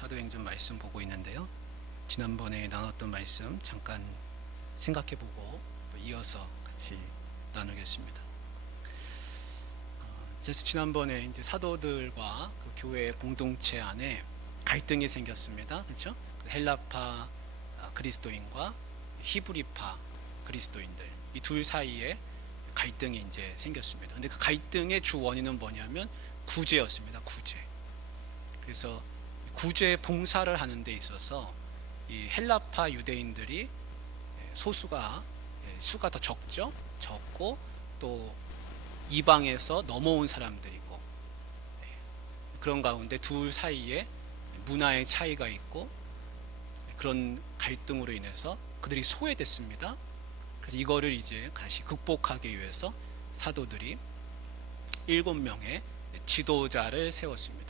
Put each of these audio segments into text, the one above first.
사도행전 말씀 보고 있는데요. 지난번에 나눴던 말씀 잠깐 생각해보고 또 이어서 같이 나누겠습니다. 지난번에 이제 사도들과 그 교회 공동체 안에 갈등이 생겼습니다. 그렇죠? 헬라파 그리스도인과 히브리파 그리스도인들 이 둘 사이에 갈등이 이제 생겼습니다. 근데 그 갈등의 주 원인은 뭐냐면 구제였습니다. 구제. 그래서 구제 봉사를 하는 데 있어서 이 헬라파 유대인들이 수가 더 적고 또 이방에서 넘어온 사람들이고 그런 가운데 둘 사이에 문화의 차이가 있고 그런 갈등으로 인해서 그들이 소외됐습니다. 그래서 이거를 이제 다시 극복하기 위해서 사도들이 7명의 지도자를 세웠습니다.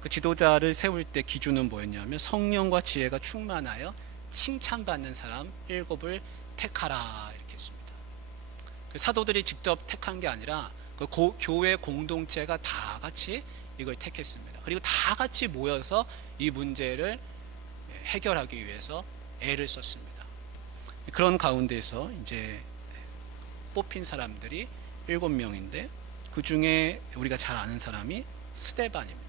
그 지도자를 세울 때 기준은 뭐였냐면 성령과 지혜가 충만하여 칭찬받는 사람 7을 택하라 이렇게 했습니다. 사도들이 직접 택한 게 아니라 그 교회 공동체가 다 같이 이걸 택했습니다. 그리고 다 같이 모여서 이 문제를 해결하기 위해서 애를 썼습니다. 그런 가운데서 이제 뽑힌 사람들이 7명인데 그 중에 우리가 잘 아는 사람이 스데반입니다.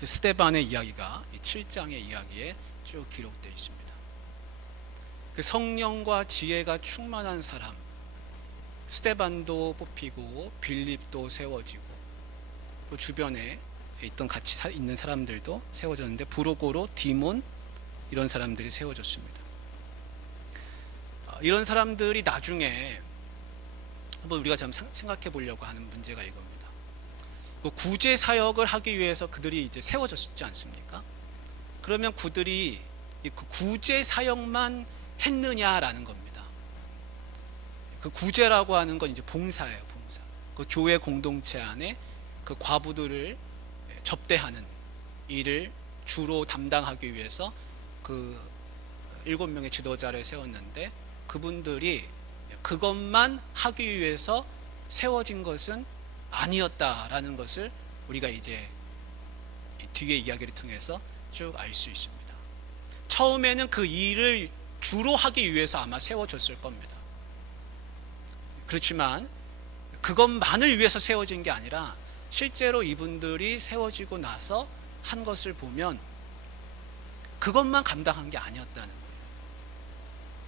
그 스데반의 이야기가 7장의 이야기에 쭉 기록되어 있습니다. 그 성령과 지혜가 충만한 사람 스데반도 뽑히고 빌립도 세워지고 또 주변에 있던 같이 있는 사람들도 세워졌는데 브로고로, 디몬 이런 사람들이 세워졌습니다. 이런 사람들이 나중에 한번 우리가 좀 생각해 보려고 하는 문제가 이겁니다. 구제 사역을 하기 위해서 그들이 이제 세워졌지 않습니까? 그러면 그들이 그 구제 사역만 했느냐라는 겁니다. 그 구제라고 하는 건 이제 봉사예요, 봉사. 그 교회 공동체 안에 그 과부들을 접대하는 일을 주로 담당하기 위해서 그 7명의 지도자를 세웠는데 그분들이 그것만 하기 위해서 세워진 것은 아니었다라는 것을 우리가 이제 뒤의 이야기를 통해서 쭉 알 수 있습니다. 처음에는 그 일을 주로 하기 위해서 아마 세워졌을 겁니다. 그렇지만 그것만을 위해서 세워진 게 아니라 실제로 이분들이 세워지고 나서 한 것을 보면 그것만 감당한 게 아니었다는 거예요.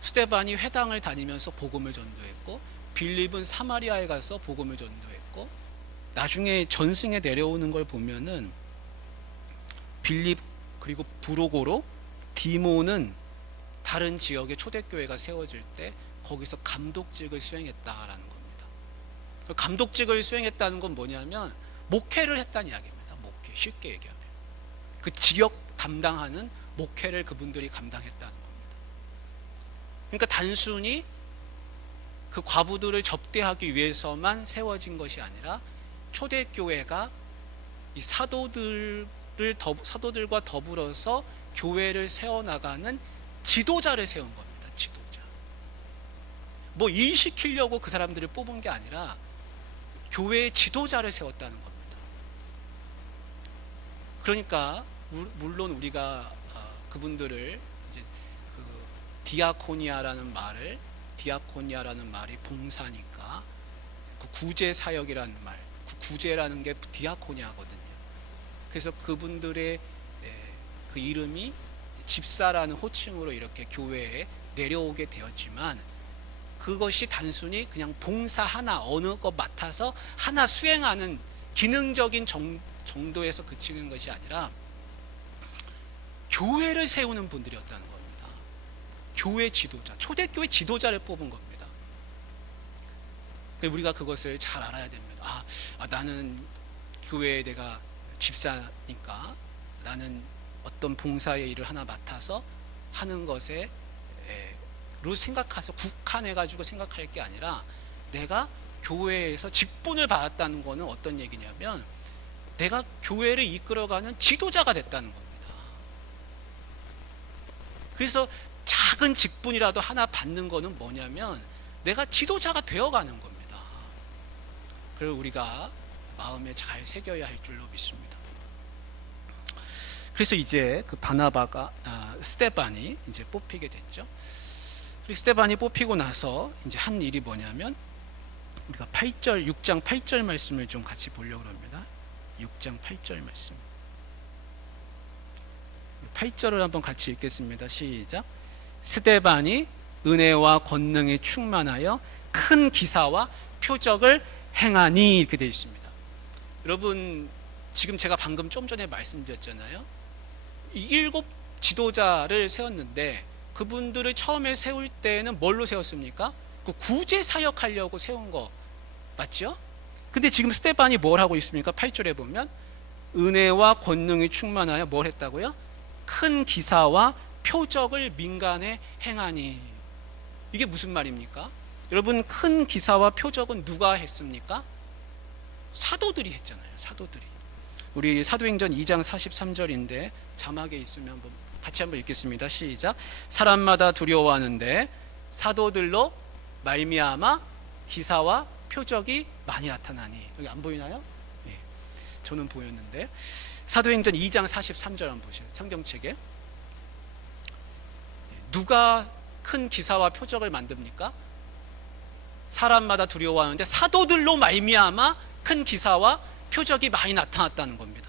스데반이 회당을 다니면서 복음을 전도했고 빌립은 사마리아에 가서 복음을 전도했고 나중에 전승에 내려오는 걸 보면은 빌립 그리고 브로고로 디모는 다른 지역의 초대교회가 세워질 때 거기서 감독직을 수행했다라는 겁니다. 감독직을 수행했다는 건 뭐냐면 목회를 했다는 이야기입니다. 목회, 쉽게 얘기하면 그 지역 담당하는 목회를 그분들이 감당했다는 겁니다. 그러니까 단순히 그 과부들을 접대하기 위해서만 세워진 것이 아니라 초대교회가 이 사도들과 더불어서 교회를 세워나가는 지도자를 세운 겁니다. 지도자. 뭐 일시키려고 그 사람들을 뽑은 게 아니라 교회의 지도자를 세웠다는 겁니다. 그러니까 물론 우리가 그분들을 이제 그 디아코니아라는 말이 봉사니까 그 구제 사역이라는 말, 그 구제라는 게 디아코니아거든요. 그래서 그분들의 그 이름이 집사라는 호칭으로 이렇게 교회에 내려오게 되었지만 그것이 단순히 그냥 봉사 하나 어느 것 맡아서 하나 수행하는 기능적인 정도에서 그치는 것이 아니라 교회를 세우는 분들이었다는 겁니다. 교회 지도자, 초대교회 지도자를 뽑은 겁니다. 우리가 그것을 잘 알아야 됩니다. 나는 교회에 내가 집사니까 나는 어떤 봉사의 일을 하나 맡아서 하는 것에 로 생각해서 국한해가지고 생각할 게 아니라 내가 교회에서 직분을 받았다는 것은 어떤 얘기냐면 내가 교회를 이끌어가는 지도자가 됐다는 겁니다. 그래서 작은 직분이라도 하나 받는 것은 뭐냐면 내가 지도자가 되어가는 겁니다. 그걸 우리가 마음에 잘 새겨야 할 줄로 믿습니다. 그래서 이제 그 바나바가 스데반이 이제 뽑히게 됐죠. 그리고 스데반이 뽑히고 나서 이제 한 일이 뭐냐면 우리가 8절 6장 8절 말씀을 좀 같이 보려고 합니다. 6장 8절 말씀. 8절을 한번 같이 읽겠습니다. 시작. 스데반이 은혜와 권능에 충만하여 큰 기사와 표적을 행하니, 이렇게 되어 있습니다. 여러분, 지금 제가 방금 좀 전에 말씀드렸잖아요. 이 7 지도자를 세웠는데 그분들을 처음에 세울 때는 뭘로 세웠습니까? 그 구제 사역하려고 세운 거 맞죠? 근데 지금 스데반이 뭘 하고 있습니까? 8절에 보면 은혜와 권능이 충만하여 뭘 했다고요? 큰 기사와 표적을 민간에 행하니. 이게 무슨 말입니까? 여러분, 큰 기사와 표적은 누가 했습니까? 사도들이 했잖아요. 사도들이. 우리 사도행전 2장 43절인데 자막에 있으면 같이 한번 읽겠습니다. 시작. 사람마다 두려워하는데 사도들로 말미암아 기사와 표적이 많이 나타나니. 여기 안 보이나요? 네, 저는 보였는데. 사도행전 2장 43절 한번 보세요. 성경책에. 누가 큰 기사와 표적을 만듭니까? 사람마다 두려워하는데 사도들로 말미암아 큰 기사와 표적이 많이 나타났다는 겁니다.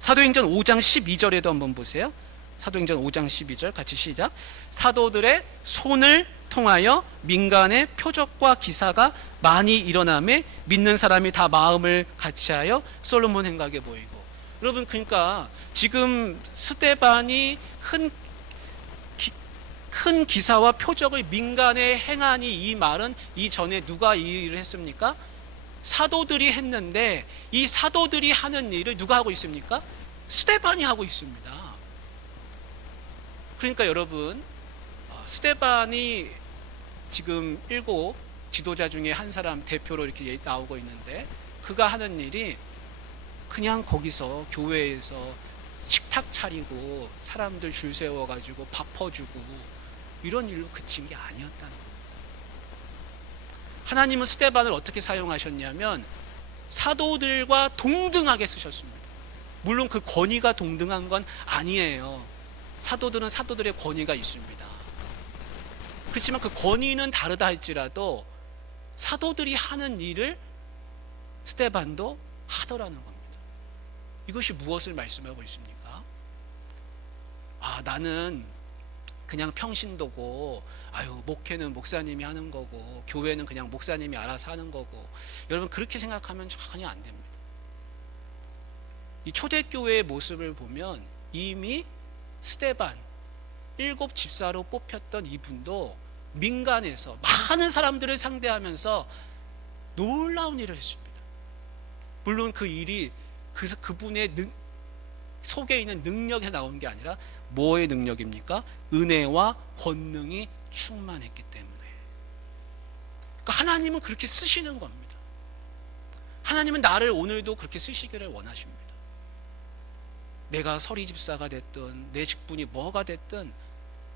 사도행전 5장 12절에도 한번 보세요. 사도행전 5장 12절 같이 시작. 사도들의 손을 통하여 민간의 표적과 기사가 많이 일어나매 믿는 사람이 다 마음을 같이하여 솔로몬 행각에 모이고. 여러분, 그러니까 지금 스데반이 큰 기사와 표적을 민간에 행하니, 이 말은 이전에 누가 이 일을 했습니까? 사도들이 했는데 이 사도들이 하는 일을 누가 하고 있습니까? 스데반이 하고 있습니다. 그러니까 여러분, 스데반이 지금 7 지도자 중에 한 사람 대표로 이렇게 나오고 있는데 그가 하는 일이 그냥 거기서 교회에서 식탁 차리고 사람들 줄 세워가지고 밥 퍼주고 이런 일로 그친 게 아니었다는 거예요. 하나님은 스데반을 어떻게 사용하셨냐면 사도들과 동등하게 쓰셨습니다. 물론 그 권위가 동등한 건 아니에요. 사도들은 사도들의 권위가 있습니다. 그렇지만 그 권위는 다르다 할지라도 사도들이 하는 일을 스데반도 하더라는 겁니다. 이것이 무엇을 말씀하고 있습니까? 나는 그냥 평신도고, 목회는 목사님이 하는 거고, 교회는 그냥 목사님이 알아서 하는 거고. 여러분, 그렇게 생각하면 전혀 안 됩니다. 이 초대교회의 모습을 보면 이미 스데반 7 집사로 뽑혔던 이분도 민간에서 많은 사람들을 상대하면서 놀라운 일을 했습니다. 물론 그 일이 그분의 속에 있는 능력에서 나온 게 아니라 뭐의 능력입니까? 은혜와 권능이 충만했기 때문에. 그러니까 하나님은 그렇게 쓰시는 겁니다. 하나님은 나를 오늘도 그렇게 쓰시기를 원하십니다. 내가 서리 집사가 됐든 내 직분이 뭐가 됐든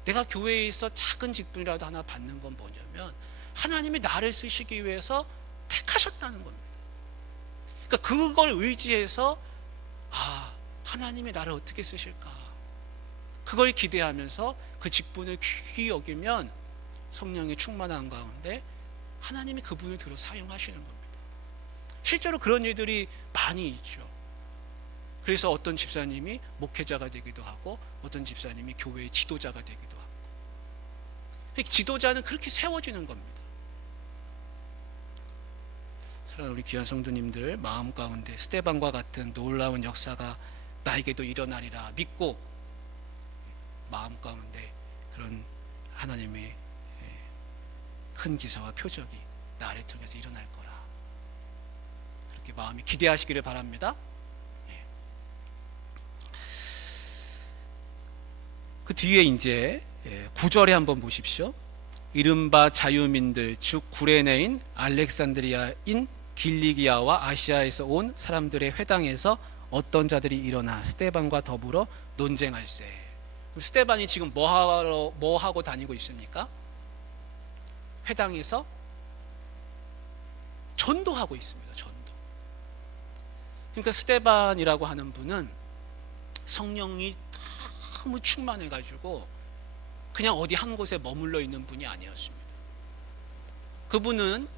내가 교회에 있어 작은 직분이라도 하나 받는 건 뭐냐면 하나님이 나를 쓰시기 위해서 택하셨다는 겁니다. 그러니까 그걸 의지해서 하나님이 나를 어떻게 쓰실까, 그걸 기대하면서 그 직분을 귀히 여기면 성령의 충만한 가운데 하나님이 그분을 들어 사용하시는 겁니다. 실제로 그런 일들이 많이 있죠. 그래서 어떤 집사님이 목회자가 되기도 하고 어떤 집사님이 교회의 지도자가 되기도 하고. 지도자는 그렇게 세워지는 겁니다. 사랑하는 우리 귀한 성도님들, 마음 가운데 스데반과 같은 놀라운 역사가 나에게도 일어나리라 믿고 마음 가운데 그런 하나님의 큰 기사와 표적이 나를 통해서 일어날 거라, 그렇게 마음이 기대하시기를 바랍니다. 그 뒤에 이제 9절에 한번 보십시오. 이른바 자유민들 즉 구레네인 알렉산드리아인 길리기아와 아시아에서 온 사람들의 회당에서 어떤 자들이 일어나 스데반과 더불어 논쟁할세. 그럼 스데반이 지금 뭐 하고 다니고 있습니까? 회당에서 전도하고 있습니다. 전도. 그러니까 스데반이라고 하는 분은 성령이 너무 충만해가지고 그냥 어디 한 곳에 머물러 있는 분이 아니었습니다. 그분은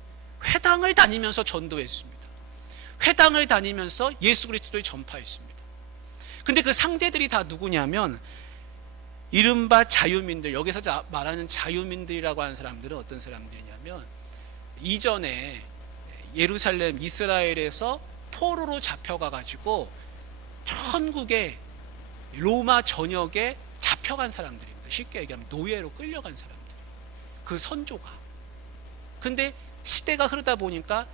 회당을 다니면서 전도했습니다. 회당을 다니면서 예수 그리스도를 전파했습니다. 근데 그 상대들이 다 누구냐면 이른바 자유민들, 여기서 말하는 자유민들이라고 하는 사람들은 어떤 사람들이냐면 이전에 예루살렘 이스라엘에서 포로로 잡혀가가지고 천국의 로마 전역에 잡혀간 사람들입니다. 쉽게 얘기하면 노예로 끌려간 사람들, 그 선조가. 근데 시대가 흐르다 보니까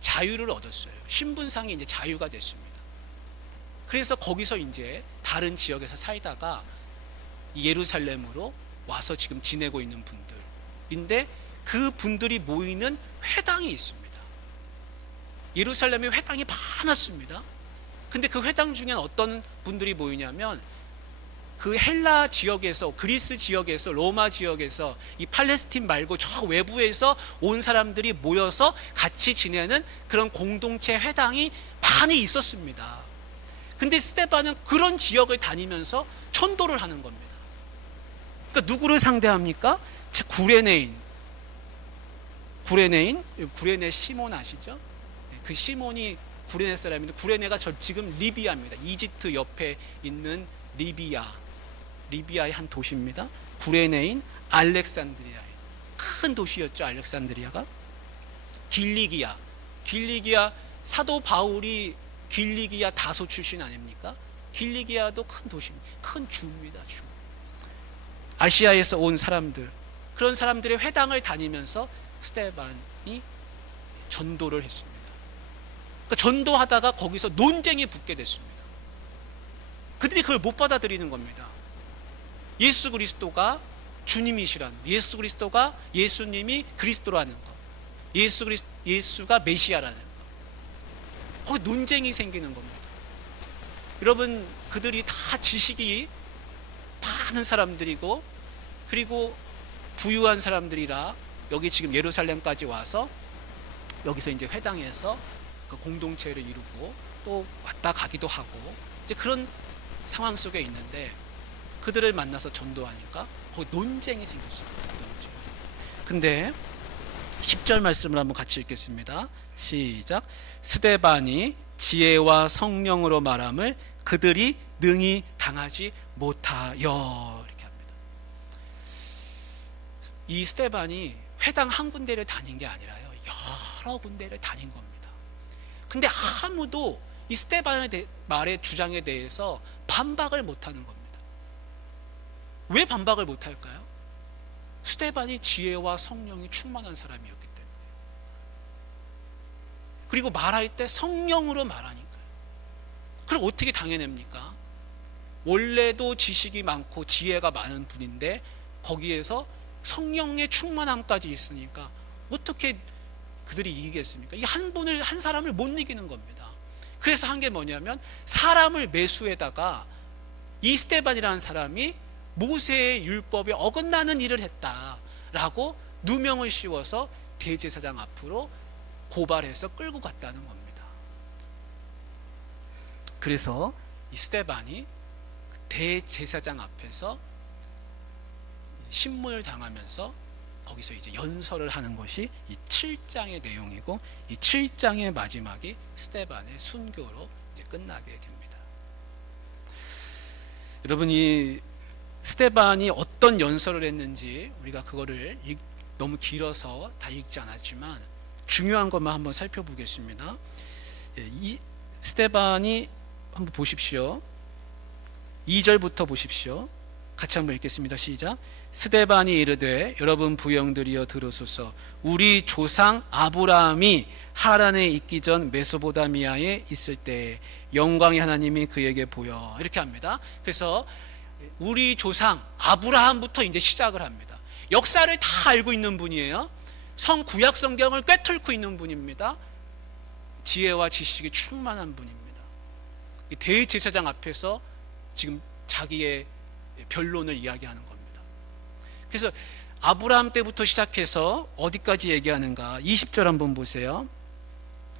자유를 얻었어요. 신분상이 이제 자유가 됐습니다. 그래서 거기서 이제 다른 지역에서 살다가 예루살렘으로 와서 지금 지내고 있는 분들인데 그 분들이 모이는 회당이 있습니다. 예루살렘에 회당이 많았습니다. 근데 그 회당 중에는 어떤 분들이 모이냐면 그 헬라 지역에서, 그리스 지역에서, 로마 지역에서, 이 팔레스틴 말고 저 외부에서 온 사람들이 모여서 같이 지내는 그런 공동체 회당이 많이 있었습니다. 근데 스데반은 그런 지역을 다니면서 전도를 하는 겁니다. 그러니까 누구를 상대합니까? 구레네 시몬 아시죠? 그 시몬이 구레네 사람인데, 구레네가 지금 리비아입니다. 이집트 옆에 있는 리비아의 한 도시입니다. 구레네인 알렉산드리아의 큰 도시였죠. 알렉산드리아가. 길리기아 사도 바울이 길리기아 다소 출신 아닙니까? 길리기아도 큰 도시입니다. 큰 주입니다. 주. 아시아에서 온 사람들, 그런 사람들의 회당을 다니면서 스데반이 전도를 했습니다. 그러니까 전도하다가 거기서 논쟁이 붙게 됐습니다. 그들이 그걸 못 받아들이는 겁니다. 예수 그리스도가 주님이시라는 것, 예수님이 그리스도라는 것, 예수가 메시아라는 것, 거기 논쟁이 생기는 겁니다. 여러분, 그들이 다 지식이 많은 사람들이고 그리고 부유한 사람들이라 여기 지금 예루살렘까지 와서 여기서 이제 회당에서 그 공동체를 이루고 또 왔다 가기도 하고 이제 그런 상황 속에 있는데, 그들을 만나서 전도하니까 거기 논쟁이 생겼습니다. 논쟁. 근데 10절 말씀을 한번 같이 읽겠습니다. 시작. 스데반이 지혜와 성령으로 말함을 그들이 능히 당하지 못하여, 이렇게 합니다. 이 스데반이 회당 한 군데를 다닌 게 아니라요, 여러 군데를 다닌 겁니다. 근데 아무도 이 스데반의 말의 주장에 대해서 반박을 못하는 겁니다. 왜 반박을 못할까요? 스데반이 지혜와 성령이 충만한 사람이었기 때문에. 그리고 말할 때 성령으로 말하니까요. 그럼 어떻게 당해냅니까? 원래도 지식이 많고 지혜가 많은 분인데 거기에서 성령의 충만함까지 있으니까 어떻게 그들이 이기겠습니까? 이 한 사람을 못 이기는 겁니다. 그래서 한 게 뭐냐면 사람을 매수에다가 이 스데반이라는 사람이 모세의 율법에 어긋나는 일을 했다라고 누명을 씌워서 대제사장 앞으로 고발해서 끌고 갔다는 겁니다. 그래서 이 스데반이 대제사장 앞에서 신문을 당하면서 거기서 이제 연설을 하는 것이 이 7장의 내용이고, 이 7장의 마지막이 스데반의 순교로 이제 끝나게 됩니다. 여러분, 이 스데반이 어떤 연설을 했는지 우리가 그거를 너무 길어서 다 읽지 않았지만 중요한 것만 한번 살펴보겠습니다. 이 스데반이 한번 보십시오. 2절부터 보십시오. 같이 한번 읽겠습니다. 시작. 스데반이 이르되 여러분 부영들이여 들으소서. 우리 조상 아브라함이 하란에 있기 전 메소포타미아에 있을 때 영광의 하나님이 그에게 보여, 이렇게 합니다. 그래서 우리 조상 아브라함부터 이제 시작을 합니다. 역사를 다 알고 있는 분이에요. 구약 성경을 꿰뚫고 있는 분입니다. 지혜와 지식이 충만한 분입니다. 대제사장 앞에서 지금 자기의 변론을 이야기하는 겁니다. 그래서 아브라함 때부터 시작해서 어디까지 얘기하는가? 20절 한번 보세요.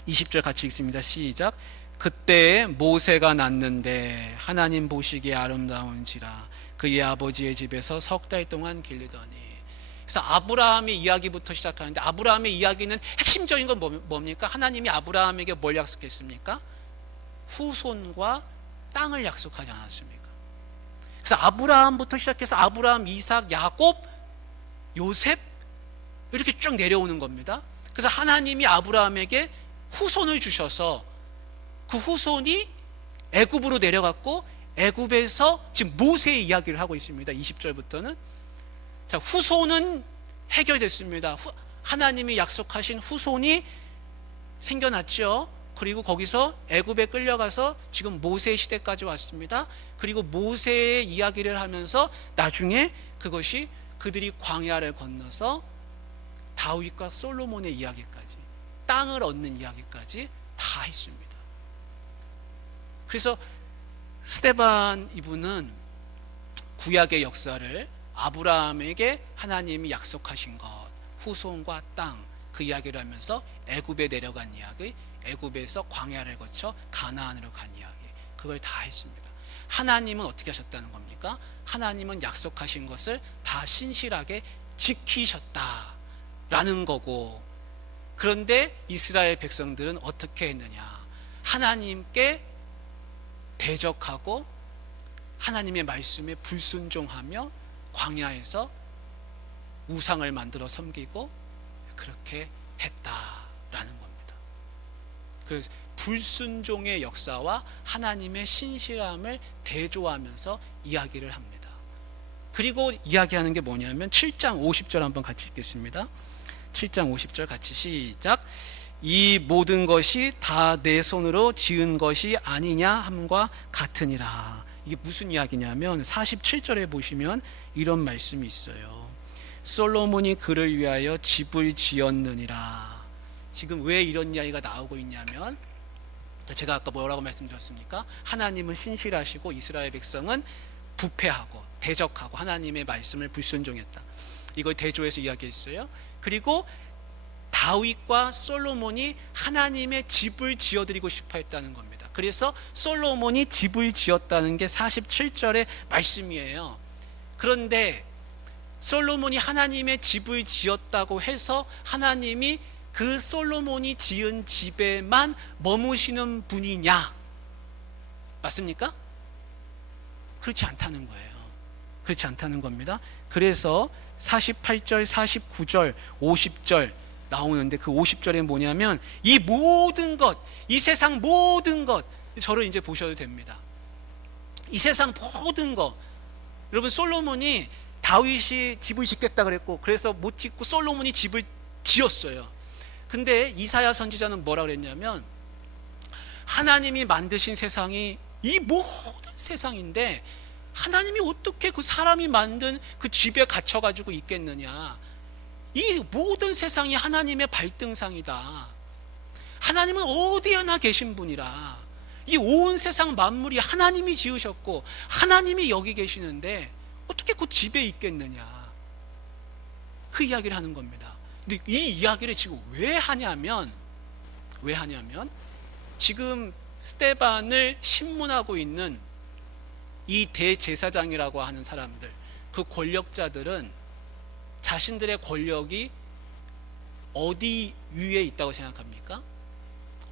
20절 같이 읽습니다. 시작. 그때 모세가 낳는데 하나님 보시기에 아름다운지라 그의 아버지의 집에서 석 달 동안 길르더니. 그래서 아브라함의 이야기부터 시작하는데, 아브라함의 이야기는 핵심적인 건 뭡니까? 하나님이 아브라함에게 뭘 약속했습니까? 후손과 땅을 약속하지 않았습니까? 그래서 아브라함부터 시작해서 아브라함, 이삭, 야곱, 요셉 이렇게 쭉 내려오는 겁니다. 그래서 하나님이 아브라함에게 후손을 주셔서 그 후손이 애굽으로 내려갔고, 애굽에서 지금 모세의 이야기를 하고 있습니다. 20절부터는. 자, 후손은 해결됐습니다. 하나님이 약속하신 후손이 생겨났죠. 그리고 거기서 애굽에 끌려가서 지금 모세 시대까지 왔습니다. 그리고 모세의 이야기를 하면서 나중에 그것이 그들이 광야를 건너서 다윗과 솔로몬의 이야기까지, 땅을 얻는 이야기까지 다 했습니다. 그래서 스데반 이분은 구약의 역사를 아브라함에게 하나님이 약속하신 것, 후손과 땅, 그 이야기를 하면서 애굽에 내려간 이야기, 애굽에서 광야를 거쳐 가나안으로 간 이야기, 그걸 다 했습니다. 하나님은 어떻게 하셨다는 겁니까? 하나님은 약속하신 것을 다 신실하게 지키셨다라는 거고, 그런데 이스라엘 백성들은 어떻게 했느냐? 하나님께 대적하고 하나님의 말씀에 불순종하며 광야에서 우상을 만들어 섬기고 그렇게 했다라는 겁니다. 그 불순종의 역사와 하나님의 신실함을 대조하면서 이야기를 합니다. 그리고 이야기하는 게 뭐냐면 7장 50절 한번 같이 읽겠습니다. 7장 50절 같이 시작. 이 모든 것이 다 내 손으로 지은 것이 아니냐 함과 같으니라. 이게 무슨 이야기냐면 47절에 보시면 이런 말씀이 있어요. 솔로몬이 그를 위하여 집을 지었느니라. 지금 왜 이런 이야기가 나오고 있냐면, 제가 아까 뭐라고 말씀드렸습니까? 하나님은 신실하시고 이스라엘 백성은 부패하고 대적하고 하나님의 말씀을 불순종했다. 이걸 대조해서 이야기했어요. 그리고 다윗과 솔로몬이 하나님의 집을 지어드리고 싶어 했다는 겁니다. 그래서 솔로몬이 집을 지었다는 게 47절의 말씀이에요. 그런데 솔로몬이 하나님의 집을 지었다고 해서 하나님이 그 솔로몬이 지은 집에만 머무시는 분이냐? 맞습니까? 그렇지 않다는 거예요. 그렇지 않다는 겁니다. 그래서 48절, 49절, 50절 나오는데, 그 50절에 뭐냐면 이 모든 것, 이 세상 모든 것, 저를 이제 보셔도 됩니다. 이 세상 모든 것, 여러분 솔로몬이 다윗이 집을 짓겠다 그랬고, 그래서 못 짓고 솔로몬이 집을 지었어요. 근데 이사야 선지자는 뭐라 그랬냐면, 하나님이 만드신 세상이 이 모든 세상인데 하나님이 어떻게 그 사람이 만든 그 집에 갇혀가지고 있겠느냐. 이 모든 세상이 하나님의 발등상이다. 하나님은 어디에나 계신 분이라. 이 온 세상 만물이 하나님이 지으셨고 하나님이 여기 계시는데 어떻게 그 집에 있겠느냐. 그 이야기를 하는 겁니다. 근데 이 이야기를 지금 왜 하냐면 지금 스데반을 신문하고 있는 이 대제사장이라고 하는 사람들, 그 권력자들은 자신들의 권력이 어디 위에 있다고 생각합니까?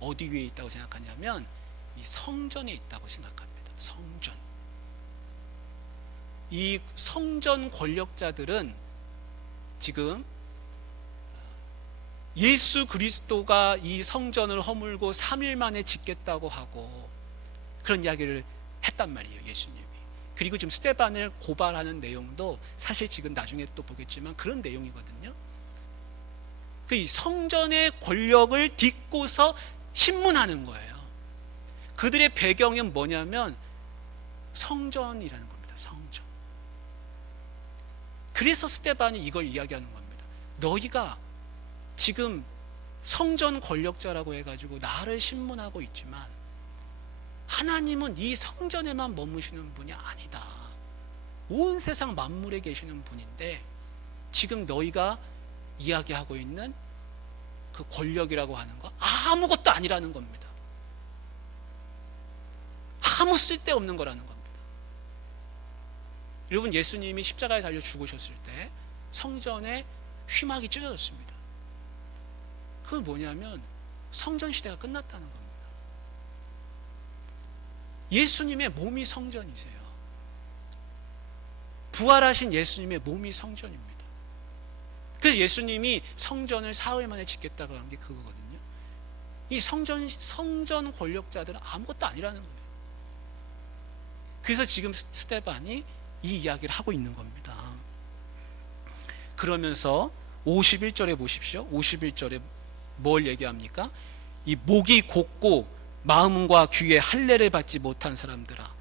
어디 위에 있다고 생각하냐면 이 성전에 있다고 생각합니다. 성전. 이 성전 권력자들은 지금 예수 그리스도가 이 성전을 허물고 3일 만에 짓겠다고 하고 그런 이야기를 했단 말이에요, 예수님이. 그리고 지금 스데반을 고발하는 내용도 사실 지금 나중에 또 보겠지만 그런 내용이거든요. 그 성전의 권력을 딛고서 신문하는 거예요. 그들의 배경은 뭐냐면 성전이라는 겁니다. 성전. 그래서 스데반이 이걸 이야기하는 겁니다. 너희가 지금 성전 권력자라고 해가지고 나를 신문하고 있지만 하나님은 이 성전에만 머무시는 분이 아니다. 온 세상 만물에 계시는 분인데 지금 너희가 이야기하고 있는 그 권력이라고 하는 거 아무것도 아니라는 겁니다. 아무 쓸데없는 거라는 겁니다. 여러분, 예수님이 십자가에 달려 죽으셨을 때 성전에 휘막이 찢어졌습니다. 그건 뭐냐면 성전 시대가 끝났다는 겁니다. 예수님의 몸이 성전이세요. 부활하신 예수님의 몸이 성전입니다. 그래서 예수님이 성전을 사흘 만에 짓겠다고 한 게 그거거든요. 이 성전 권력자들은 아무것도 아니라는 거예요. 그래서 지금 스데반이 이 이야기를 하고 있는 겁니다. 그러면서 51절에 보십시오. 51절에 뭘 얘기합니까? 이 목이 곧고 마음과 귀에 할례를 받지 못한 사람들아,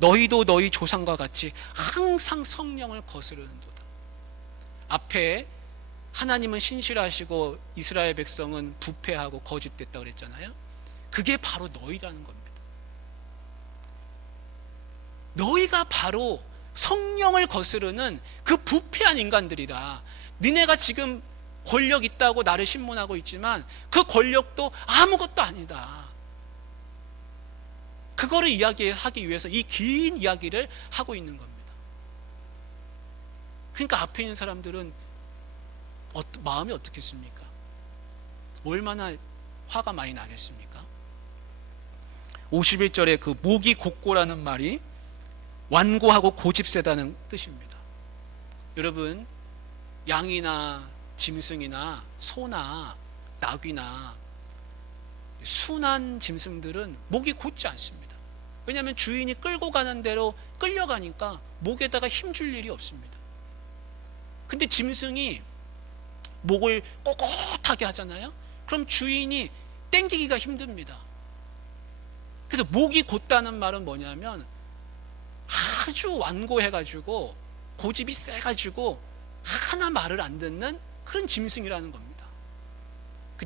너희도 너희 조상과 같이 항상 성령을 거스르는도다. 앞에 하나님은 신실하시고 이스라엘 백성은 부패하고 거짓됐다 그랬잖아요. 그게 바로 너희라는 겁니다. 너희가 바로 성령을 거스르는 그 부패한 인간들이라. 니네가 지금 권력 있다고 나를 신문하고 있지만 그 권력도 아무것도 아니다. 그거를 이야기하기 위해서 이 긴 이야기를 하고 있는 겁니다. 그러니까 앞에 있는 사람들은 마음이 어떻겠습니까? 얼마나 화가 많이 나겠습니까? 51절에 그 목이 곧고라는 말이 완고하고 고집세다는 뜻입니다. 여러분, 양이나 짐승이나 소나 나귀나 순한 짐승들은 목이 곧지 않습니다. 왜냐하면 주인이 끌고 가는 대로 끌려가니까 목에다가 힘줄 일이 없습니다. 근데 짐승이 목을 꼿꼿하게 하잖아요. 그럼 주인이 땡기기가 힘듭니다. 그래서 목이 곧다는 말은 뭐냐면 아주 완고해가지고 고집이 세가지고 하나 말을 안 듣는 그런 짐승이라는 겁니다.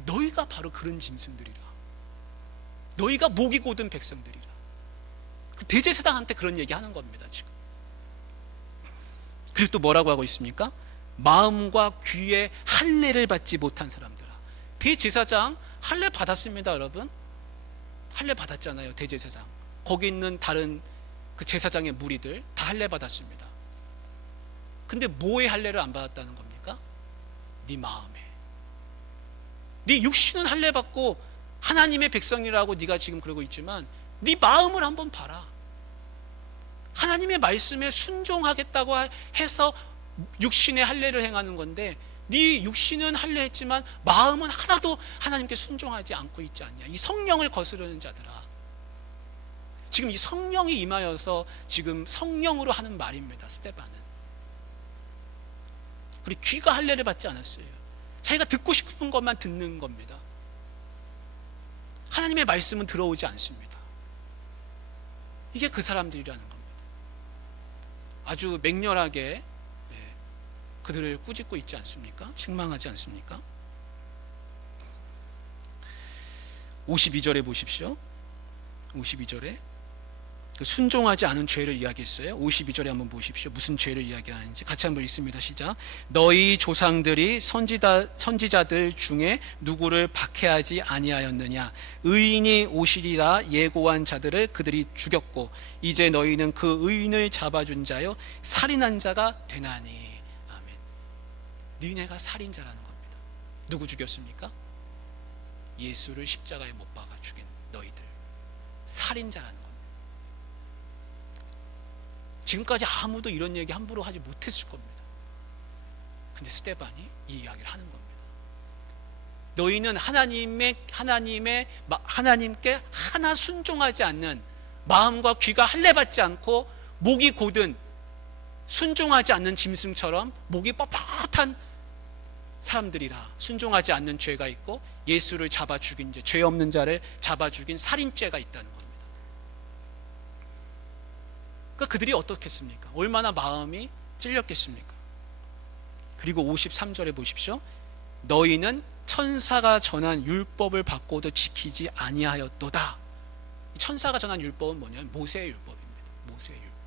너희가 바로 그런 짐승들이라. 너희가 목이 곧은 백성들이라. 대제사장한테 그런 얘기하는 겁니다 지금. 그리고 또 뭐라고 하고 있습니까? 마음과 귀에 할례를 받지 못한 사람들아. 대제사장 할례 받았습니다 여러분. 할례 받았잖아요 대제사장. 거기 있는 다른 그 제사장의 무리들 다 할례 받았습니다. 근데 뭐의 할례를 안 받았다는 겁니까? 네 마음에. 네 육신은 할례 받고 하나님의 백성이라고 네가 지금 그러고 있지만 네 마음을 한번 봐라. 하나님의 말씀에 순종하겠다고 해서 육신의 할례를 행하는 건데 네 육신은 할례했지만 마음은 하나도 하나님께 순종하지 않고 있지 않냐. 이 성령을 거스르는 자들아. 지금 이 성령이 임하여서 지금 성령으로 하는 말입니다 스데반은. 그리고 귀가 할례를 받지 않았어요. 자기가 듣고 싶은 것만 듣는 겁니다. 하나님의 말씀은 들어오지 않습니다. 이게 그 사람들이라는 겁니다. 아주 맹렬하게 그들을 꾸짖고 있지 않습니까? 책망하지 않습니까? 52절에 보십시오. 52절에 순종하지 않은 죄를 이야기했어요. 52절에 한번 보십시오. 무슨 죄를 이야기하는지 같이 한번 읽습니다. 시작. 너희 조상들이 선지자들 중에 누구를 박해하지 아니하였느냐. 의인이 오시리라 예고한 자들을 그들이 죽였고 이제 너희는 그 의인을 잡아준 자요 살인한 자가 되나니. 아멘. 니네가 살인자라는 겁니다. 누구 죽였습니까? 예수를 십자가에 못 박아 죽인 너희들. 살인자라는 겁니다. 지금까지 아무도 이런 얘기 함부로 하지 못했을 겁니다. 근데 스데반이 이 이야기를 하는 겁니다. 너희는 하나님께 하나 순종하지 않는 마음과 귀가 할례받지 않고 목이 곧은 순종하지 않는 짐승처럼 목이 뻣뻣한 사람들이라. 순종하지 않는 죄가 있고 예수를 잡아 죽인 죄 없는 자를 잡아 죽인 살인죄가 있다는 겁니다. 그러니까 그들이 어떻겠습니까? 얼마나 마음이 찔렸겠습니까? 그리고 53절에 보십시오. 너희는 천사가 전한 율법을 받고도 지키지 아니하였도다. 천사가 전한 율법은 뭐냐면 모세의 율법입니다. 모세의 율법.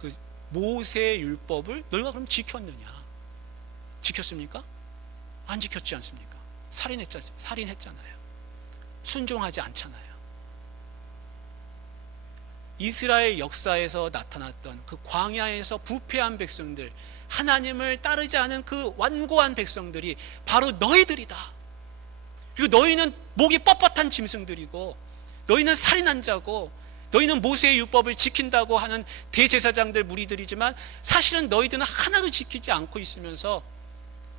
그 모세의 율법을 너희가 그럼 지켰느냐? 지켰습니까? 안 지켰지 않습니까? 살인했잖아요. 순종하지 않잖아요. 이스라엘 역사에서 나타났던 그 광야에서 부패한 백성들, 하나님을 따르지 않은 그 완고한 백성들이 바로 너희들이다. 그리고 너희는 목이 뻣뻣한 짐승들이고, 너희는 살인한 자고, 너희는 모세의 율법을 지킨다고 하는 대제사장들 무리들이지만 사실은 너희들은 하나도 지키지 않고 있으면서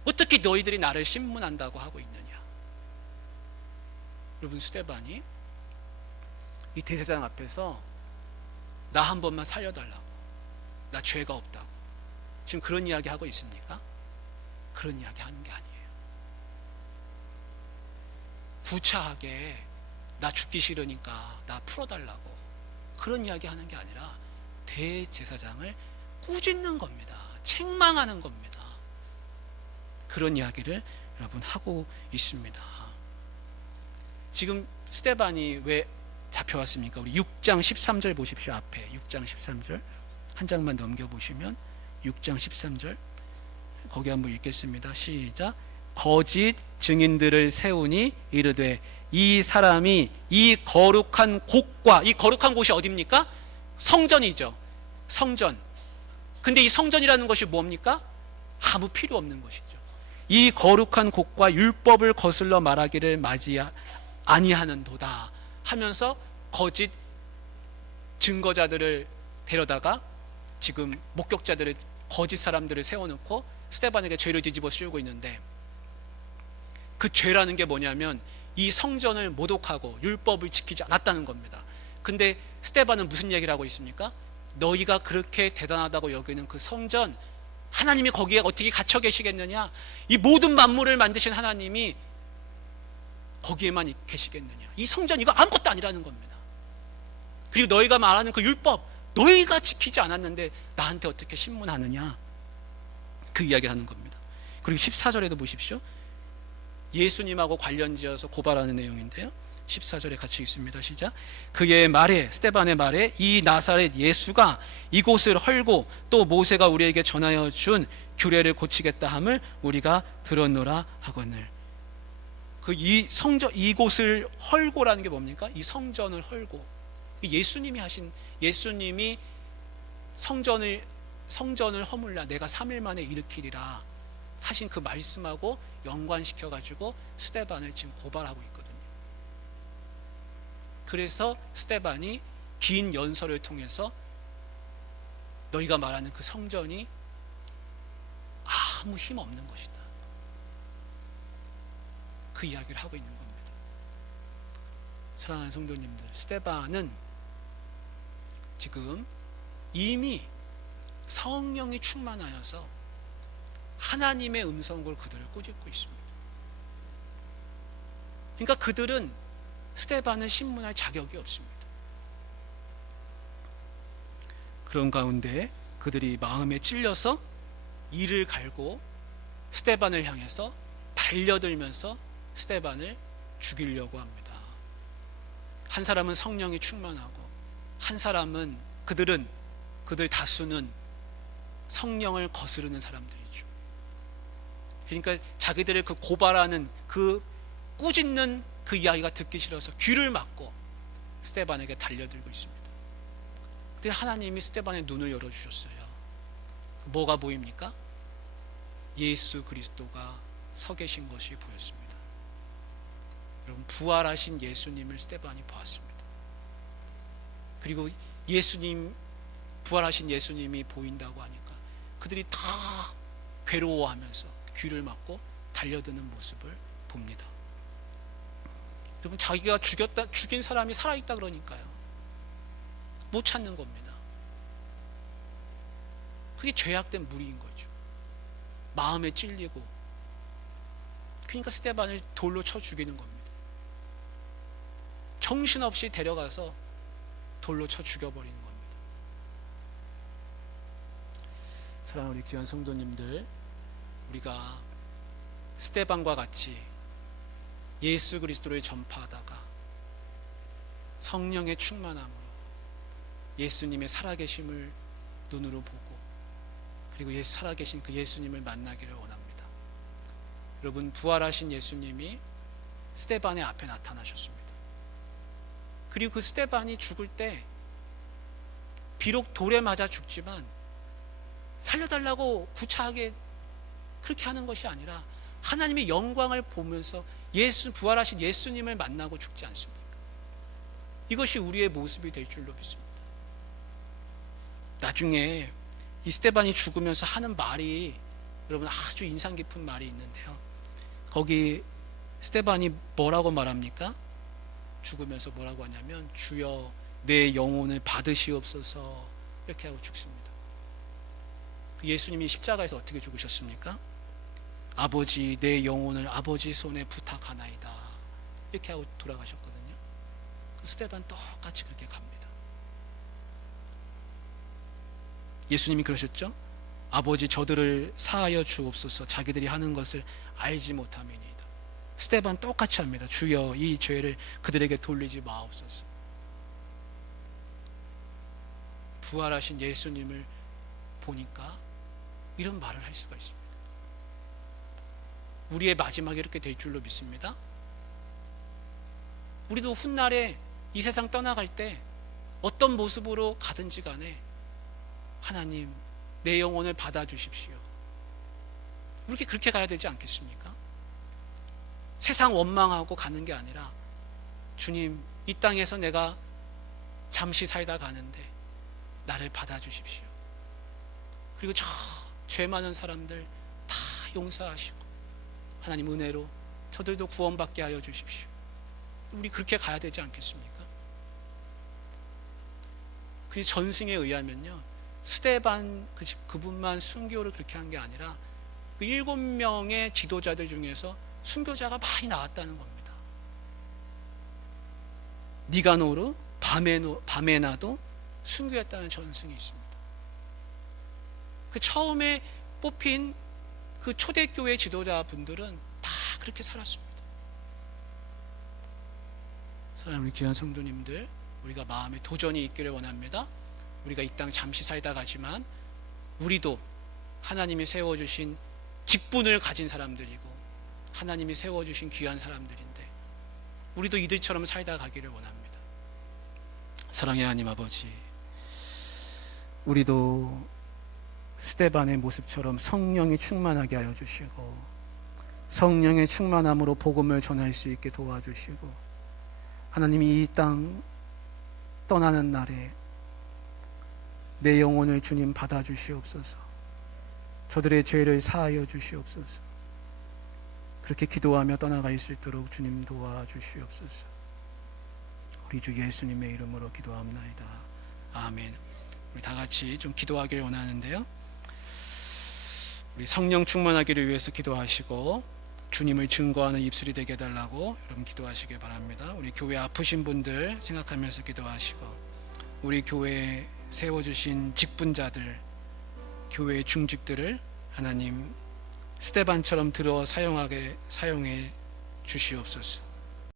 어떻게 너희들이 나를 신문한다고 하고 있느냐. 여러분, 스데반이 이 대제사장 앞에서 나 한 번만 살려달라고, 나 죄가 없다고 지금 그런 이야기 하고 있습니까? 그런 이야기 하는 게 아니에요. 구차하게 나 죽기 싫으니까 나 풀어달라고 그런 이야기 하는 게 아니라 대제사장을 꾸짖는 겁니다. 책망하는 겁니다. 그런 이야기를 여러분 하고 있습니다. 지금 스데반이 왜 잡혀왔습니까? 우리 6장 13절 보십시오. 앞에 6장 13절 한 장만 넘겨보시면 6장 13절 거기 한번 읽겠습니다. 시작. 거짓 증인들을 세우니 이르되 이 사람이 이 거룩한 곳과, 이 거룩한 곳이 어디입니까? 성전이죠. 성전. 근데 이 성전이라는 것이 뭡니까? 아무 필요 없는 것이죠. 이 거룩한 곳과 율법을 거슬러 말하기를 맞이 아니하는도다 하면서 거짓 증거자들을 데려다가 지금 목격자들을, 거짓 사람들을 세워놓고 스데반에게 죄를 뒤집어 씌우고 있는데, 그 죄라는 게 뭐냐면 이 성전을 모독하고 율법을 지키지 않았다는 겁니다. 근데 스데반은 무슨 얘기를 하고 있습니까? 너희가 그렇게 대단하다고 여기는 그 성전, 하나님이 거기에 어떻게 갇혀 계시겠느냐? 이 모든 만물을 만드신 하나님이 거기에만 계시겠느냐? 이 성전 이거 아무것도 아니라는 겁니다. 그리고 너희가 말하는 그 율법, 너희가 지키지 않았는데 나한테 어떻게 신문하느냐? 그 이야기를 하는 겁니다. 그리고 14절에도 보십시오. 예수님하고 관련지어서 고발하는 내용인데요. 14절에 같이 읽습니다. 시작. 그의 말에, 스데반의 말에 이 나사렛 예수가 이곳을 헐고 또 모세가 우리에게 전하여 준 규례를 고치겠다 함을 우리가 들었노라 하거늘. 그 이 성전, 이곳을 헐고라는 게 뭡니까? 이 성전을 헐고, 예수님이 성전을 허물라 내가 3일 만에 일으키리라 하신 그 말씀하고 연관시켜 가지고 스데반을 지금 고발하고 있거든요. 그래서 스데반이 긴 연설을 통해서 너희가 말하는 그 성전이 아무 힘 없는 것이다, 그 이야기를 하고 있는 겁니다. 사랑하는 성도님들, 스데반은 지금 이미 성령이 충만하여서 하나님의 음성을 그들을 꾸짖고 있습니다. 그러니까 그들은 스데반을 신문할 자격이 없습니다. 그런 가운데 그들이 마음에 찔려서 이를 갈고 스데반을 향해서 달려들면서 스데반을 죽이려고 합니다. 한 사람은 성령이 충만하고, 한 사람은 그들 다수는 성령을 거스르는 사람들이죠. 그러니까 자기들을 그 고발하는, 그 꾸짖는 그 이야기가 듣기 싫어서 귀를 막고 스데반에게 달려들고 있습니다. 그때 하나님이 스데반의 눈을 열어주셨어요. 뭐가 보입니까? 예수 그리스도가 서 계신 것이 보였습니다. 여러분, 부활하신 예수님을 스데반이 보았습니다. 그리고 부활하신 예수님이 보인다고 하니까 그들이 다 괴로워하면서 귀를 막고 달려드는 모습을 봅니다. 여러분, 자기가 죽인 사람이 살아있다 그러니까요, 못 찾는 겁니다. 그게 죄악된 무리인 거죠. 마음에 찔리고, 그러니까 스데반을 돌로 쳐 죽이는 겁니다. 정신없이 데려가서 돌로 쳐 죽여버리는 겁니다. 사랑하는 우리 귀한 성도님들, 우리가 스데반과 같이 예수 그리스도를 전파하다가 성령의 충만함으로 예수님의 살아계심을 눈으로 보고, 그리고 살아계신 그 예수님을 만나기를 원합니다. 여러분, 부활하신 예수님이 스데반의 앞에 나타나셨습니다. 그리고 그 스데반이 죽을 때 비록 돌에 맞아 죽지만 살려달라고 구차하게 그렇게 하는 것이 아니라 하나님의 영광을 보면서 부활하신 예수님을 만나고 죽지 않습니까? 이것이 우리의 모습이 될 줄로 믿습니다. 나중에 이 스데반이 죽으면서 하는 말이 여러분 아주 인상 깊은 말이 있는데요. 거기 스데반이 뭐라고 말합니까? 죽으면서 뭐라고 하냐면 주여 내 영혼을 받으시옵소서 이렇게 하고 죽습니다. 예수님이 십자가에서 어떻게 죽으셨습니까? 아버지 내 영혼을 아버지 손에 부탁하나이다 이렇게 하고 돌아가셨거든요. 스데반 똑같이 그렇게 갑니다. 예수님이 그러셨죠? 아버지 저들을 사하여 주옵소서 자기들이 하는 것을 알지 못함이니이다. 스데반 똑같이 합니다. 주여 이 죄를 그들에게 돌리지 마옵소서. 부활하신 예수님을 보니까 이런 말을 할 수가 있습니다. 우리의 마지막이 이렇게 될 줄로 믿습니다. 우리도 훗날에 이 세상 떠나갈 때 어떤 모습으로 가든지 간에 하나님 내 영혼을 받아주십시오. 우리 그렇게 가야 되지 않겠습니까? 세상 원망하고 가는 게 아니라 주님 이 땅에서 내가 잠시 살다 가는데 나를 받아주십시오. 그리고 저 죄 많은 사람들 다 용서하시고 하나님 은혜로 저들도 구원받게 하여 주십시오. 우리 그렇게 가야 되지 않겠습니까? 그 전승에 의하면요 스데반 그분만 순교를 그렇게 한 게 아니라 그 7명의 지도자들 중에서 순교자가 많이 나왔다는 겁니다. 니가노르, 바메나도 순교했다는 전승이 있습니다. 그 처음에 뽑힌 그 초대교회 지도자분들은 다 그렇게 살았습니다. 사랑하는 귀한 성도님들, 우리가 마음에 도전이 있기를 원합니다. 우리가 이 땅 잠시 살다 가지만 우리도 하나님이 세워주신 직분을 가진 사람들이고 하나님이 세워주신 귀한 사람들인데 우리도 이들처럼 살다 가기를 원합니다. 사랑의 하나님 아버지, 우리도 스데반의 모습처럼 성령이 충만하게 하여 주시고 성령의 충만함으로 복음을 전할 수 있게 도와주시고 하나님이 이 땅 떠나는 날에 내 영혼을 주님 받아주시옵소서. 저들의 죄를 사하여 주시옵소서. 그렇게 기도하며 떠나갈 수 있도록 주님 도와주시옵소서. 우리 주 예수님의 이름으로 기도합나이다. 아멘. 우리 다 같이 좀 기도하길 원하는데요. 우리 성령 충만하기를 위해서 기도하시고 주님을 증거하는 입술이 되게 해달라고 여러분 기도하시길 바랍니다. 우리 교회 아프신 분들 생각하면서 기도하시고 우리 교회에 세워주신 직분자들, 교회의 중직들을 하나님 스데반처럼 들어 사용해 주시옵소서.